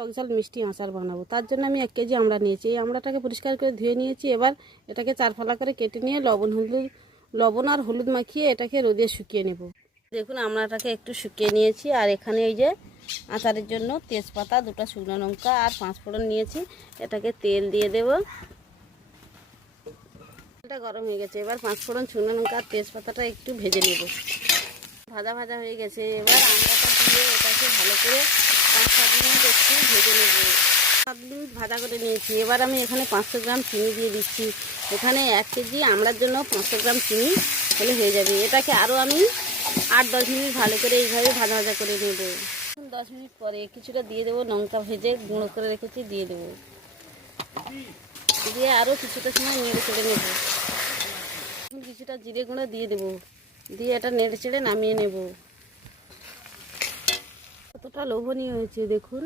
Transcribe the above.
টকঝাল মিষ্টি আচার বানাবো। তার জন্য আমি 1 কেজি আমড়া নিয়েছি। এই আমড়াটাকে পরিষ্কার করে ধুয়ে নিয়েছি। এবার এটাকে 4 ফালা করে কেটে নিয়ে লবণ আর হলুদ মাখিয়ে এটাকে রোদে শুকিয়ে নেব। দেখুন আমড়াটাকে একটু শুকিয়ে নিয়েছি। আর এখানে এই যে আচারের জন্য তেজপাতা, 2টা শুকনো লঙ্কা আর 5 ফোড়ন নিয়েছি। এটাকে তেল দিয়ে দেব। তেলটা গরম হয়ে গেছে। এবার 5 ফোড়ন, শুকনো লঙ্কা আর তেজপাতাটা একটু ভেজে নেব। ভাজা ভাজা হয়ে গেছে। এবার আমড়াটা দিয়ে এটাকে ভালো করে 5-7 মিনিট একটু ভেজে নেব। 7 মিনিট ভাজা করে নিয়েছি। এবার আমি এখানে 500 গ্রাম চিনি দিয়ে দিচ্ছি। এখানে 1 কেজি আমড়ার জন্য 500 গ্রাম চিনি হলে হয়ে যাবে। এটাকে আরও আমি 8-10 মিনিট ভালো করে এইভাবে ভাজা ভাজা করে নেব। 10 মিনিট পরে কিছুটা দিয়ে দেবো লঙ্কা ভেজে গুঁড়ো করে রেখেছি, দিয়ে দেবো। দিয়ে আরও কিছুটা সময় নেড়ে চেড়ে নেব। কিছুটা জিরে গুঁড়ো দিয়ে দেবো। দিয়ে এটা নেড়ে চেড়ে নামিয়ে নেব। কতটা লোভনীয় হয়েছে দেখুন।